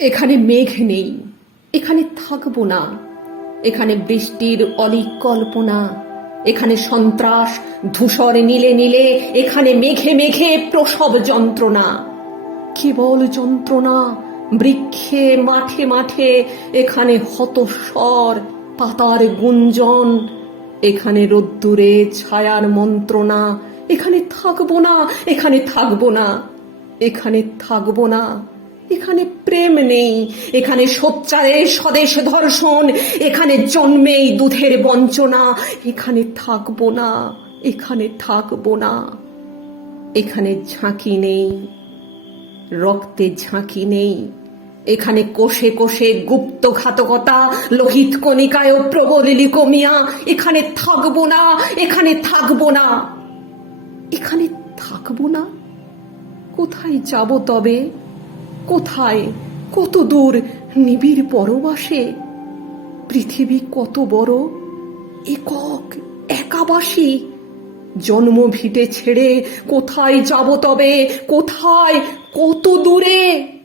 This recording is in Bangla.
এখানে মেঘ নেই, এখানে থাকব না, এখানে বৃষ্টির অলিক কল্পনা এখানে সন্ত্রাস, ধূসর নীলে নীলে, এখানে মেঘে মেঘে প্রসব যন্ত্রণা। কেবল যন্ত্রণা, বৃক্ষে মাঠে মাঠে, এখানে হতস্বর, পাতার গুঞ্জন, এখানে রোদ্দুরে ছায়ার মন্ত্রণা, এখানে থাকব না, এখানে থাকব না, এখানে থাকব না। এখানে প্রেম নেই, এখানে সোচ্চারে স্বদেশ ধর্ষণ, এখানে জন্মেই দুধের বঞ্চনা, এখানে থাকব না, এখানে থাকব না। এখানে ঝাঁকি নেই, রক্তে ঝাঁকি নেই, এখানে কোষে কোষে গুপ্ত ঘাতকতা লোহিত কণিকায় প্রবল কমিয়া এখানে থাকব না, এখানে থাকব না। এখানে থাকব না? কোথায় যাব তবে? কোথায়? কত দূর? নিবিড় পরবাসে? পৃথিবী কত বড়? একক, একাবাসী? জন্ম ভিটে ছেড়ে কোথায় যাব তবে? কোথায়? কত দূরে?